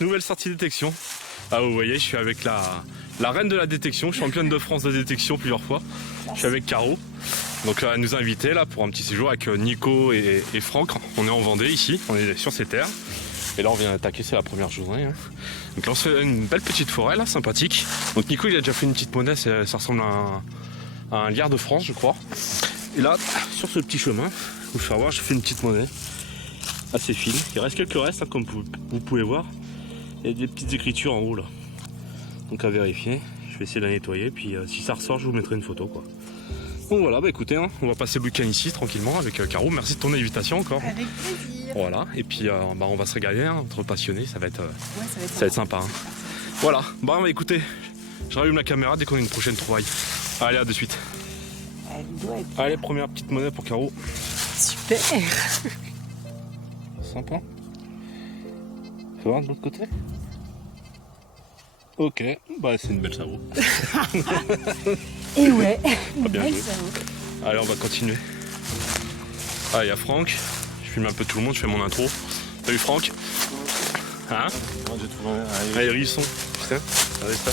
nouvelle sortie détection. Ah vous voyez, je suis avec la reine de la détection, championne de France de détection plusieurs fois. Je suis avec Caro. Donc elle nous a invités là pour un petit séjour avec Nico et Franck. On est en Vendée ici, on est sur ces terres. Et là on vient d'attaquer, c'est la première journée. Hein. Donc là on se fait une belle petite forêt là, sympathique. Donc Nico il a déjà fait une petite monnaie, ça ressemble à un liard de France je crois. Et là, sur ce petit chemin, vous faire voir, j'ai fait une petite monnaie assez fine. Il reste quelques restes, hein, comme vous pouvez voir. Il y a des petites écritures en haut là. Donc à vérifier. Je vais essayer de la nettoyer, puis si ça ressort, je vous mettrai une photo quoi. Donc voilà, bah écoutez, hein, on va passer le week-end ici tranquillement avec Caro. Merci de ton invitation encore. Avec plaisir. Voilà, et puis bah, on va se régaler hein, entre passionnés, ça va être sympa. Hein. Parfait. Voilà, bah écoutez, je rallume la caméra dès qu'on a une prochaine trouvaille. Allez, à de suite. Allez, première petite monnaie pour Caro. Super. Sympa. Fais voir de l'autre côté. Ok, bah c'est une belle cerveau. Et ouais, bien belle joué. cerveau. Allez, on va continuer. Ah, il y a Franck. Je filme un peu tout le monde, je fais mon intro. Salut Franck. Hein? J'ai trouvé un. Ah, les rires sont. Putain, regardez ça.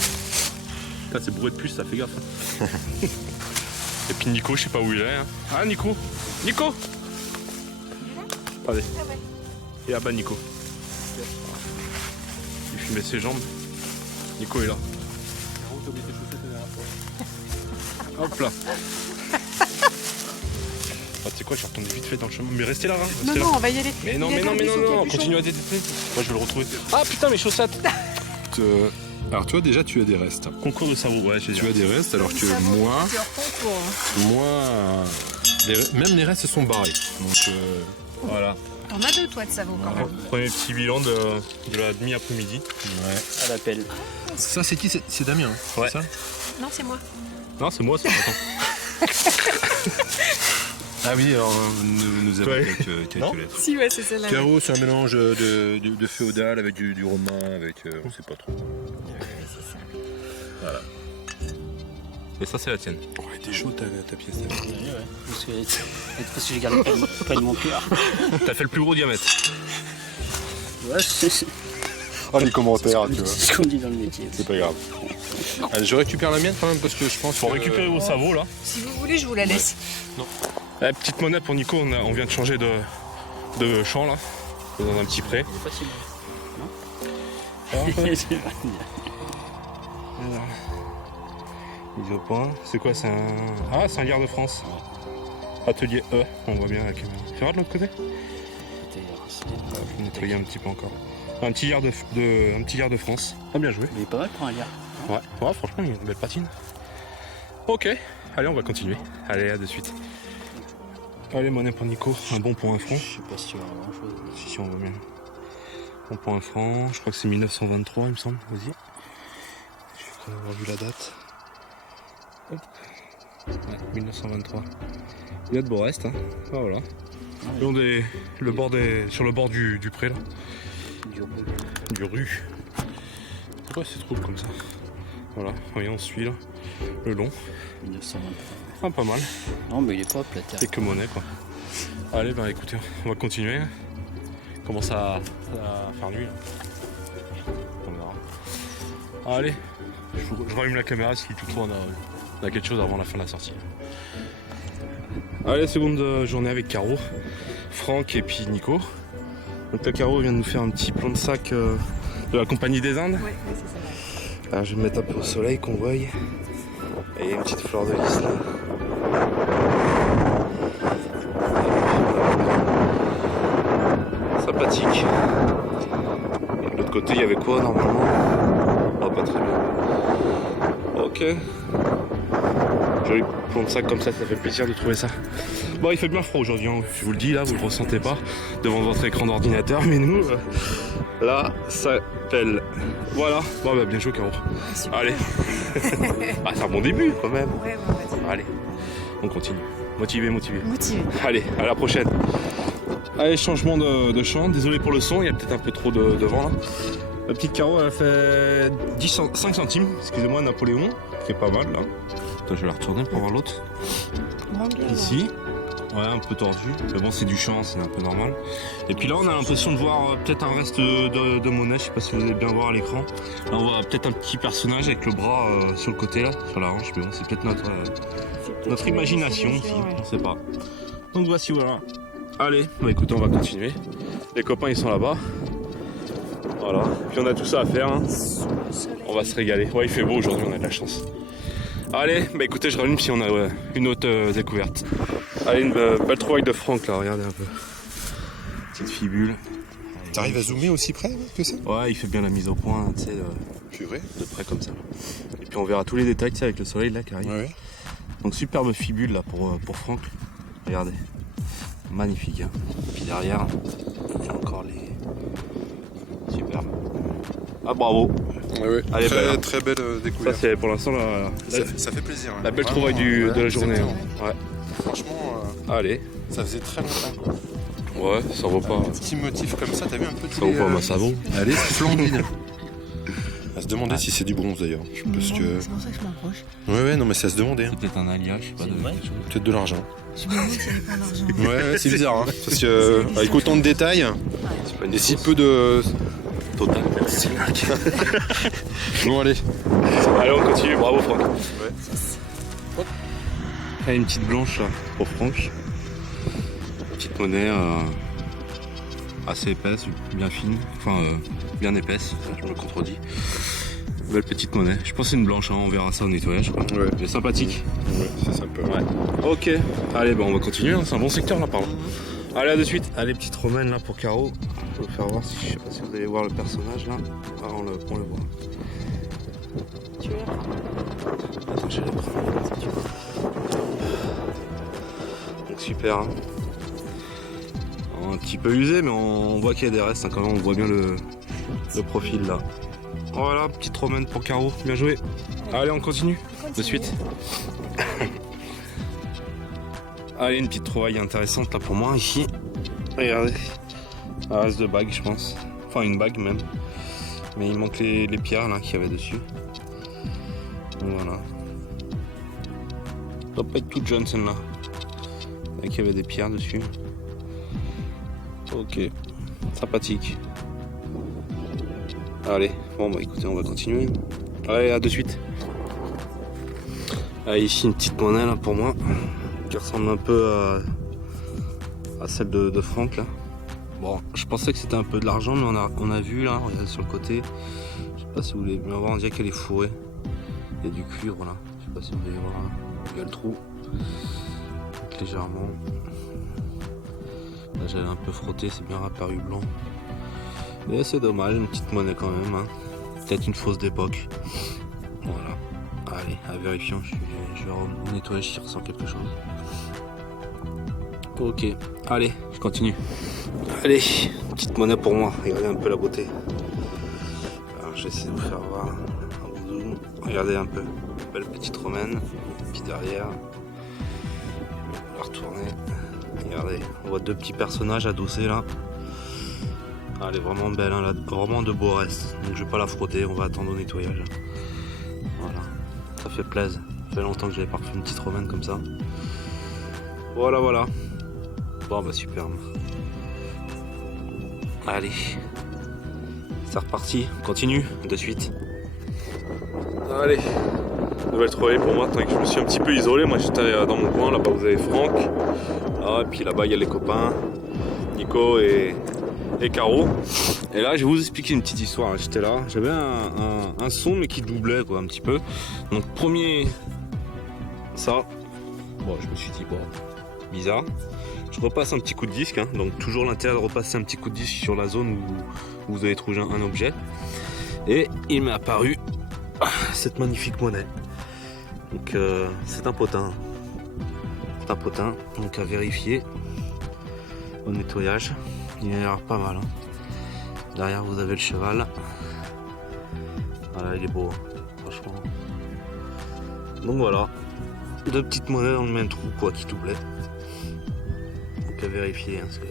Putain, c'est bourré de puce, ça fait gaffe. Hein. Et puis Nico, je sais pas où il est. Hein. Ah, Nico. Nico. Allez. Et là-bas, Nico. Il filmait ses jambes. Nico est là. Hop là. Ah, tu sais quoi, je suis retourné vite fait dans le chemin. Mais restez là, hein. Non, Restez non, là. on va y aller. Mais non, Il y a non, capuchon. continue à détecter. Moi, je vais le retrouver. Ah putain, mes chaussettes. Alors toi déjà tu as des restes. Concours de cerveau, ouais, j'ai dit. Tu as des restes alors que moi, C'est hors concours. Hein. même les restes sont barrés. Donc Voilà. T'en as deux, toi, de cerveau, quand même. Premier petit bilan de la demi-après-midi. ouais. À l'appel. Ça c'est qui? C'est Damien. Hein, Ouais. c'est ça Non, c'est moi. Non, c'est moi, c'est attends. Ah oui, alors nous avons Ouais. quelques Non lettres. Si, ouais, c'est celle-là. Caro, c'est un mélange de féodal avec du romain, avec on sait pas trop. Voilà. Et ça, c'est la tienne. Oh, elle était chaude ta pièce. Ouais, parce que j'ai gardé près de mon cœur. T'as fait le plus gros diamètre. Ouais, c'est Oh les commentaires, tu vois. ce qu'on dit dans le métier. C'est pas grave. Allez, je récupère la mienne quand même parce que je pense Pour que... récupérer vos cerveaux, là. Si vous voulez, je vous la laisse. La petite monnaie pour Nico, on vient de changer de champ, là. Dans un petit pré. C'est facile. Alors, mise au point. C'est quoi, c'est un... Ah, c'est un liard de France. Atelier E, on voit bien la caméra. Fais voir de l'autre côté. Je vais nettoyer un petit peu encore. Un petit liard de France. Ah, bien joué. Mais pas mal pour un liard. Ouais, franchement, il y a une belle patine. Ok, allez, on va continuer. Allez, à de suite. Allez, monnaie pour Nico, un bon pour un franc. Je sais pas si tu vas avoir grand chose. Si, on voit bien. Bon pour un franc, je crois que c'est 1923, il me semble. Vas-y. Je crois avoir vu la date. Hop. Ouais, 1923. Il y a de beaux restes, hein. Ah, voilà. Sur le bord du pré, là. Du rue. Pourquoi c'est trop comme ça? Voilà, voyez, on suit là, le long. 1923. Ah, pas mal. Non, mais il est pas plat terre. C'est que monnaie, quoi. Allez, bah écoutez, on va continuer. Il commence à faire nuit, là. On verra. Allez, je rallume la caméra si toutefois on a quelque chose avant la fin de la sortie. Allez, seconde journée avec Caro, Franck et puis Nico. Donc là, Caro vient de nous faire un petit plan de sac de la Compagnie des Indes. Ouais, c'est ça. Alors, je vais me mettre un peu au soleil qu'on voie. Et il y a une petite fleur de lys là. Sympathique. Et de l'autre côté, il y avait quoi normalement? Ah, pas très bien. Ok. Joli plan de sac comme ça fait plaisir de trouver ça. Bon, il fait bien froid aujourd'hui, hein. Je vous le dis là, vous le ressentez pas devant votre écran d'ordinateur, mais nous, là, ça pèle. Voilà, bon, bah, bien joué, Caro. Super. Allez. Ah, c'est un bon début quand même. Ouais, on va dire. Allez, on continue. Motivé. Motivé. Allez, à la prochaine. Allez, changement de champ. Désolé pour le son, il y a peut-être un peu trop de vent là. La petite Caro, elle a fait 5 centimes, excusez-moi, Napoléon, qui est pas mal là. Attends, je vais la retourner pour voir l'autre. Ici. Ouais, un peu tordu. Mais bon, c'est du champ, c'est un peu normal. Et puis là, on a l'impression de voir peut-être un reste de monnaie. Je sais pas si vous allez bien voir à l'écran. Là, on voit peut-être un petit personnage avec le bras sur le côté là, sur la hanche. Mais bon, c'est peut-être notre imagination aussi. On sait pas. Donc voici, voilà. Allez, bah écoutez, on va continuer. Les copains, ils sont là-bas. Voilà. Puis on a tout ça à faire. Hein. On va se régaler. Ouais, il fait beau aujourd'hui, on a de la chance. Allez, bah écoutez, je rallume si on a une autre découverte. Allez, une belle trouvaille de Franck là, regardez un peu. Petite fibule. T'arrives à zoomer aussi près que ça? Ouais, il fait bien la mise au point, tu sais, Purée. de près comme ça. Et puis on verra tous les détails, tu sais, avec le soleil là qui arrive. Ouais. Donc superbe fibule là pour Franck. Regardez. Magnifique. Hein. Puis derrière, il y a encore les... Superbe. Ah bravo. Ouais. Allez, Très, bah, très belle Ça découverte. c'est pour l'instant Ça fait plaisir. Hein. la belle Vraiment, trouvaille de la journée. exactement. Hein. Ouais. Franchement, Allez. ça faisait très longtemps. Ouais, ça vaut pas. Un petit motif comme ça, t'as vu un peu Ça vaut pas ma savon. Elle est splendide. À se demander si c'est du bronze d'ailleurs. Parce que... C'est pour ça que je m'approche. Ouais, non, mais c'est à se demander. Hein. Peut-être un alliage, je sais pas. C'est vrai. Peut-être de l'argent. Je me demande s'il n'y avait pas d'argent. Ouais, c'est bizarre. Hein. Parce que, avec autant de détails C'est pas une et si fausse. peu de. Total. Bon, allez. Allez, on continue. Bravo, Franck. Ah, une petite blanche là, pour Franck. Petite monnaie assez épaisse, bien fine. Enfin, bien épaisse, je me contredis. Belle petite monnaie. Je pense que c'est une blanche, hein, on verra ça au nettoyage. Quoi. Ouais. Mais sympathique. Ouais, c'est sympa. Ouais. Ok. Allez, bah on va continuer. Hein. C'est un bon secteur là, pardon. Allez, à de suite. Allez, petite romaine là pour Caro. Je vais vous faire voir si je sais pas si vous allez voir le personnage là. Ah, on le voit. Tu veux Attends, j'ai le prendre. Donc super. Hein. Un petit peu usé, mais on voit qu'il y a des restes hein, quand même. On voit bien le profil là. Voilà, petite romaine pour Caro. Bien joué. Allez, on continue. De suite. Allez, une petite trouvaille intéressante là pour moi ici. Regardez. Un reste de bague, je pense. Enfin, une bague même. Mais il manque les pierres là qu'il y avait dessus. Donc, voilà. Ça doit pas être toute jeune celle-là. Il y avait des pierres dessus. Ok. Sympathique. Allez, bon bah écoutez, on va continuer. Allez, à de suite. Allez, ici une petite monnaie là pour moi. Qui ressemble un peu à celle de Franck là. Bon, je pensais que c'était un peu de l'argent, mais on a vu là, regardez sur le côté. Je sais pas si vous voulez bien voir, on dirait qu'elle est fourrée. Il y a du cuivre là. Je sais pas si vous voulez voir là. Il y a le trou. Donc, légèrement. Là j'avais un peu frotté, c'est bien apparu blanc. Mais c'est dommage, une petite monnaie quand même. Hein. Peut-être une fausse d'époque. Voilà. Allez, à vérifiant, je vais nettoyer si je ressens quelque chose. Ok, allez, je continue. Allez, petite monnaie pour moi. Regardez un peu la beauté. Alors j'essaie de vous faire voir un zoom. Regardez un peu. Belle petite romaine. Puis derrière, on va retourner. Regardez, on voit deux petits personnages adossés là. Ah, elle est vraiment belle, hein, là, vraiment de beaux restes. Donc je vais pas la frotter, on va attendre au nettoyage. Voilà, ça fait plaisir. Ça fait longtemps que j'avais pas refait une petite romaine comme ça. Voilà, voilà. Bon bah superbe. Allez, c'est reparti, on continue de suite. Allez, nouvelle trouvaille pour moi, tant que je me suis un petit peu isolé. Moi j'étais dans mon coin, là-bas vous avez Franck. Ah, et puis là-bas il y a les copains, Nico et Caro. Et là je vais vous expliquer une petite histoire. J'étais là, j'avais un son mais qui doublait quoi un petit peu. Donc premier, ça, bon je me suis dit bon, bizarre. Je repasse un petit coup de disque, hein, donc toujours l'intérêt de repasser un petit coup de disque sur la zone où vous avez trouvé un objet. Et il m'est apparu cette magnifique monnaie. Donc c'est un potin. C'est un potin, donc à vérifier au nettoyage. Il a l'air pas mal. Hein. Derrière vous avez le cheval. Voilà, il est beau, hein, franchement. Donc voilà, deux petites monnaies dans le même trou quoi qui doublaient. Donc à vérifier, hein, parce que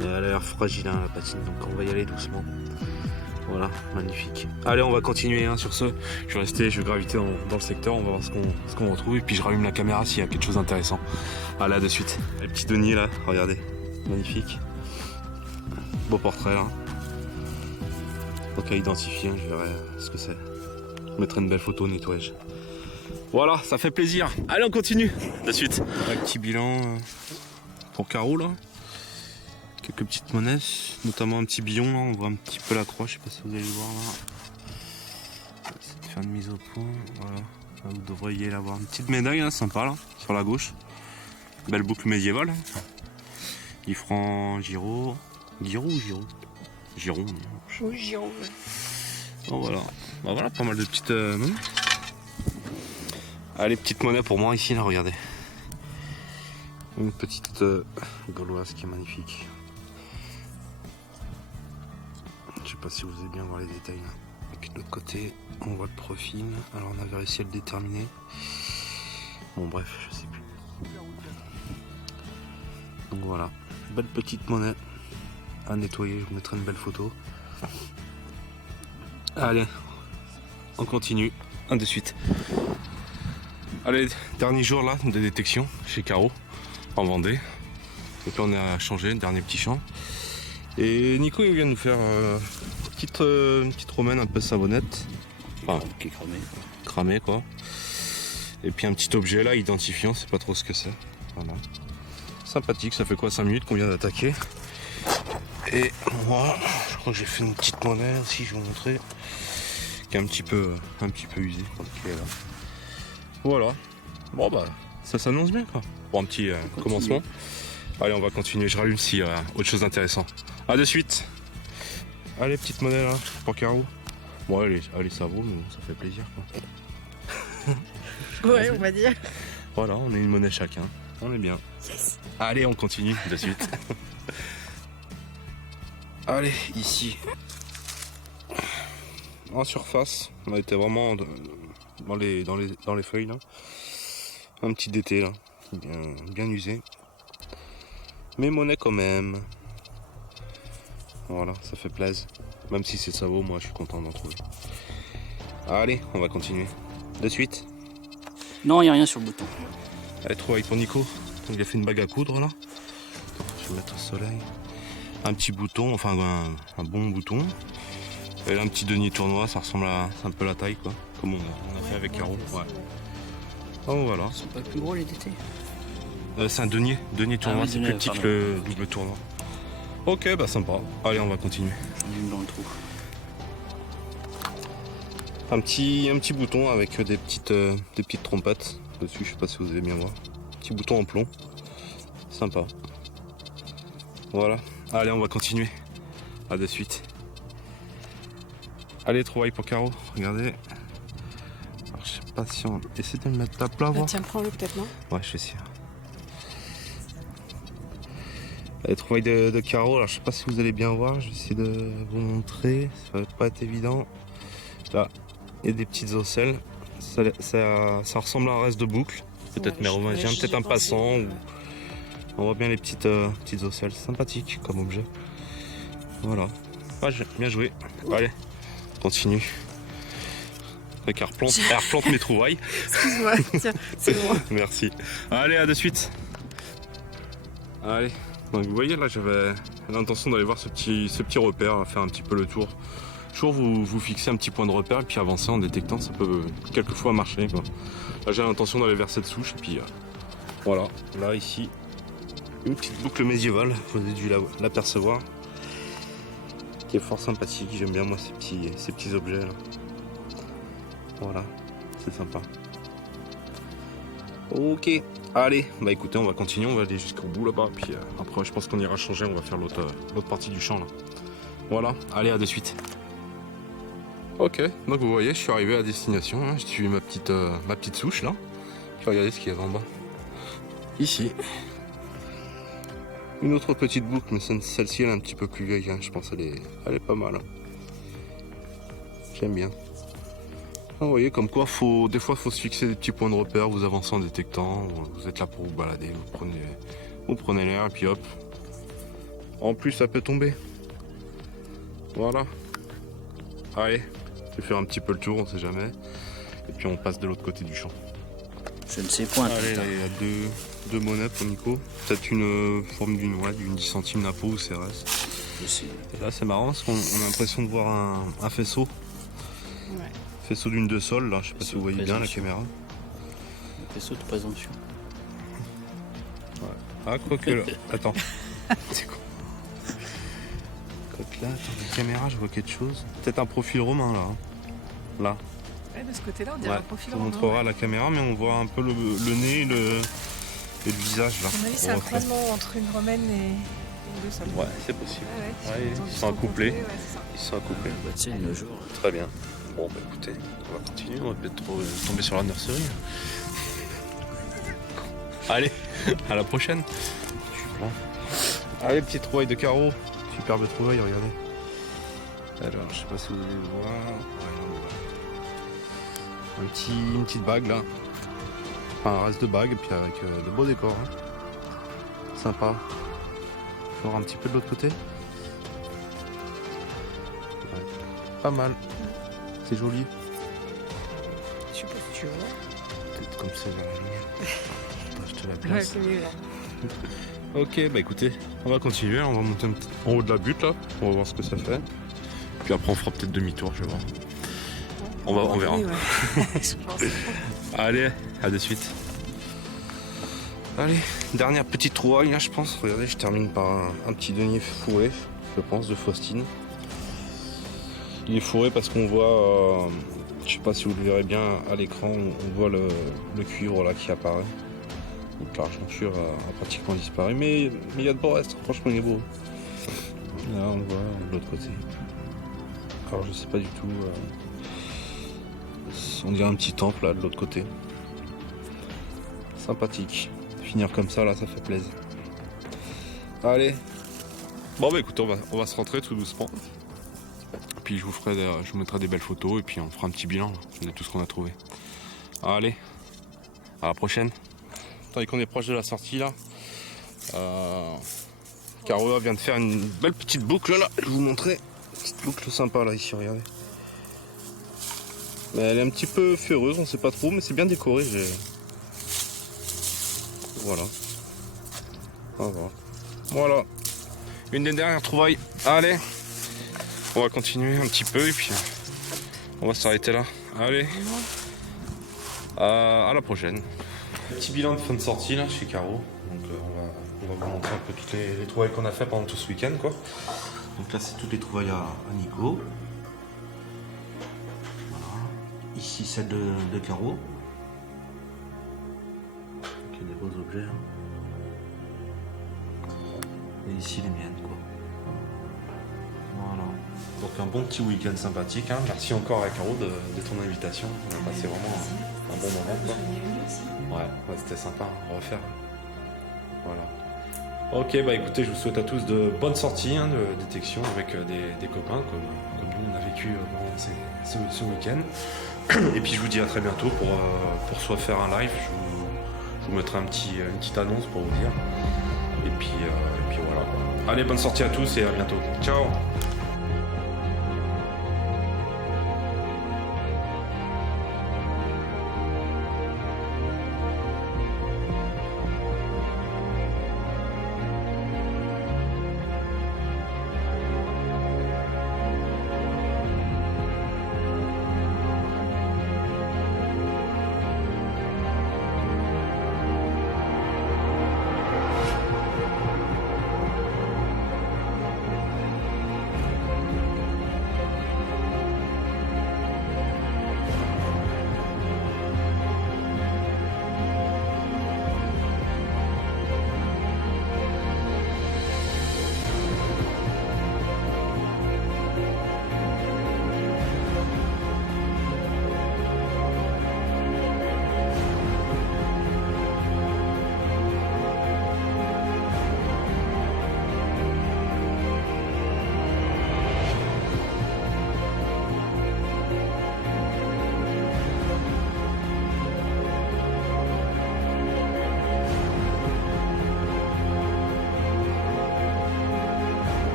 elle a l'air fragile hein, la patine, donc on va y aller doucement. Voilà, magnifique. Allez, on va continuer hein, sur ce. Je vais graviter dans le secteur, on va voir ce qu'on retrouve. Et puis je rallume la caméra s'il y a quelque chose d'intéressant. Allez, à de suite. Les petits deniers là, regardez. Magnifique. Beau portrait là. Donc à identifier, je verrai ce que c'est. Je mettrai une belle photo au nettoyage. Voilà, ça fait plaisir. Allez, on continue. De suite. Un petit bilan pour Caro là. Quelques petites monnaies, notamment un petit billon là, on voit un petit peu la croix, je sais pas si vous allez le voir là. C'est de faire une mise au point, voilà. Là, vous devriez avoir une petite médaille là, sympa là, sur la gauche. Belle boucle médiévale. Il franc Giraud. Giraud ou Giraud Giron. Oui, Giron. Bon voilà. Bah, voilà, pas mal de petites monnaies. Allez, petite monnaie pour moi ici là, regardez. Une petite gauloise qui est magnifique. Je sais pas si vous allez bien voir les détails là. Et puis de l'autre côté, on voit le profil. Alors on avait réussi à le déterminer. Bon bref, je sais plus. Donc voilà, belle petite monnaie à nettoyer. Je vous mettrai une belle photo. Allez, on continue. Un de suite. Allez, dernier jour là de détection chez Caro en Vendée. Donc là on a changé, dernier petit champ. Et Nico il vient de nous faire une petite romaine un peu savonnette. Enfin, Qui est cramé. cramée quoi. Et puis un petit objet là, identifiant, c'est pas trop ce que c'est. Voilà. Sympathique, ça fait quoi 5 minutes qu'on vient d'attaquer. Et moi, je crois que j'ai fait une petite monnaie aussi, je vais vous montrer. Qui est un petit peu usée. Qui est là. Voilà. Bon bah, ça s'annonce bien quoi. Pour un petit commencement. Allez, on va continuer, je rallume s'il y a autre chose d'intéressant. A de suite. Allez, petite monnaie là, pour Caro. Bon, allez, ça vaut, mais ça fait plaisir quoi. Ouais, on va dire. Voilà, on est une monnaie chacun. On est bien. Yes. Allez, on continue de suite. Allez, ici. En surface, on a été vraiment dans les feuilles là. Un petit DT là, bien usé. Mais monnaie quand même. Voilà, ça fait plaisir. Même si c'est ça vaut, moi je suis content d'en trouver. Allez, on va continuer. De suite. Non, il n'y a rien sur le bouton. Allez, trouvaille pour Nico. Il a fait une bague à coudre là. Je vais mettre au soleil. Un petit bouton, enfin un bon bouton. Et là un petit denier tournoi, ça ressemble à un peu la taille quoi. Comme on a fait avec Caro. Ouais. Oh voilà. Ils sont pas plus gros les DT. C'est un denier tournoi, oui, c'est denier, plus petit pardon. que le double tournoi. Ok, bah sympa. Allez, on va continuer. J'en ai une dans le trou. Un petit bouton avec des petites trompettes dessus, je sais pas si vous allez bien voir. Petit bouton en plomb. Sympa. Voilà. Allez, on va continuer. À de suite. Allez, trouvaille pour Caro. Regardez. Alors, je sais pas si on essaie de le mettre à plat, Bah, voir. tiens, prends-le peut-être, non? Ouais, je vais essayer. Les trouvailles de Caro, alors je sais pas si vous allez bien voir, je vais essayer de vous montrer, ça va pas être évident. Là, il y a des petites ocelles, ça ressemble à un reste de boucle, peut-être Ouais, mérovingien, j'y peut-être un pensais, passant, ouais. ou... on voit bien les petites ocelles, sympathique comme objet. Voilà, ah, bien joué. Allez, continue. Elle replante mes trouvailles. Excuse-moi, tiens, c'est moi. Merci. Allez, à de suite. Allez. Donc vous voyez là, j'avais l'intention d'aller voir ce petit repère, faire un petit peu le tour. Toujours vous fixez un petit point de repère et puis avancer en détectant, ça peut quelquefois marcher quoi. Là j'ai l'intention d'aller vers cette souche et puis voilà. Là ici, une petite boucle médiévale, vous avez dû l'apercevoir, qui est fort sympathique. J'aime bien moi ces petits objets là. Voilà, c'est sympa. Ok, allez, bah écoutez, on va continuer, on va aller jusqu'au bout là-bas, puis après je pense qu'on ira changer, on va faire l'autre partie du champ là. Voilà, allez, à de suite. Ok, donc vous voyez, je suis arrivé à destination, hein, j'ai suivi ma petite souche là, puis regardez ce qu'il y a en bas. Ici. Une autre petite boucle, mais celle-ci elle est un petit peu plus vieille, hein, je pense elle est pas mal. Hein. J'aime bien. Ah, vous voyez, comme quoi, des fois, il faut se fixer des petits points de repère, vous avancez en détectant, vous êtes là pour vous balader, vous prenez l'air, et puis hop. En plus, ça peut tomber. Voilà. Allez, je vais faire un petit peu le tour, on sait jamais. Et puis on passe de l'autre côté du champ. Je ne sais point. Allez, là il y a deux monnaies pour Nico. Peut-être une forme d'une 10 centimes Napo ou CRS. Je sais. Et là c'est marrant parce qu'on a l'impression de voir un faisceau. Ouais. Faisceau d'une de sol, là, je sais pas si vous voyez bien la Présomption. caméra. Faisceau de présomption. Ah, quoique là. Attends. C'est quoi? Quoique là, attends, la caméra, je vois quelque chose. Peut-être un profil romain là. Là. Ouais, de ce côté-là, on dirait Ouais, un profil je vous romain. montrera à la caméra, mais on voit un peu le nez et le visage là. À mon avis, c'est au un reflet. croisement entre une romaine et une de sol. Ouais, c'est possible. Ouais, Ouais, ils ont ils dû sont accouplés. rencontrer, ouais, c'est ça. Ils sont accouplés. Bah, tu sais, de nos jours. Très bien. Bon, bah écoutez, on va continuer. On va peut-être tomber sur la nurserie. Allez, à la prochaine. Je suis plein. Allez, petite trouvaille de carreaux. Superbe trouvaille, regardez. Alors, je sais pas si vous allez voir. Ouais, une petite bague là. Enfin, un reste de bague, et puis avec de beaux décors. Hein. Sympa. Je vais voir un petit peu de l'autre côté. Ouais. Pas mal. C'est joli. Je sais pas si tu vois. Peut-être comme ça vers la lumière. Attends, je te la Ouais, place. c'est mieux là. Ok, bah écoutez, on va continuer, on va monter un petit en haut de la butte là, on va voir ce que ça fait. Puis après on fera peut-être demi-tour, je vais voir. On verra. Oui, ouais. Je pense. Allez, à de suite. Allez, dernière petite trouvaille là je pense. Regardez, je termine par un petit denier fourré, je pense, de Faustine. Il est fourré parce qu'on voit, je sais pas si vous le verrez bien à l'écran, on voit le cuivre là qui apparaît. Donc l'argenture a pratiquement disparu, mais il y a de beaux restes, franchement il est beau. Là on le voit de l'autre côté. Alors je sais pas du tout, on dirait un petit temple là de l'autre côté. Sympathique. Finir comme ça là, ça fait plaisir. Allez. Bon bah écoutez, on va se rentrer tout doucement. Puis je vous mettrai des belles photos et puis on fera un petit bilan de tout ce qu'on a trouvé. Allez, à la prochaine. Tandis qu'on est proche de la sortie là, Caro vient de faire une belle petite boucle là, je vais vous montrer. Petite boucle sympa là ici, regardez. Mais elle est un petit peu féreuse, on sait pas trop, mais c'est bien décoré. Voilà. Voilà. Une des dernières trouvailles. Allez, on va continuer un petit peu et puis on va s'arrêter là. Allez, à la prochaine. Petit bilan de fin de sortie là chez Caro. Donc on va vous montrer un peu toutes les trouvailles qu'on a fait pendant tout ce week-end quoi. Donc là c'est toutes les trouvailles à Nico. Voilà. Ici celle de Caro. Donc, il y a des beaux objets. Hein. Et ici les miennes quoi. Voilà. Donc un bon petit week-end sympathique. Hein. Merci encore à Caro de ton invitation. On a passé vraiment un bon moment quoi. Ouais, c'était sympa, on va refaire. Voilà. Ok, bah écoutez, je vous souhaite à tous de bonnes sorties de détection avec des copains comme nous on a vécu pendant ce week-end. Et puis je vous dis à très bientôt pour soit faire un live, je vous mettrai une petite annonce pour vous dire. Et puis voilà. Allez, bonne sortie à tous et à bientôt. Ciao.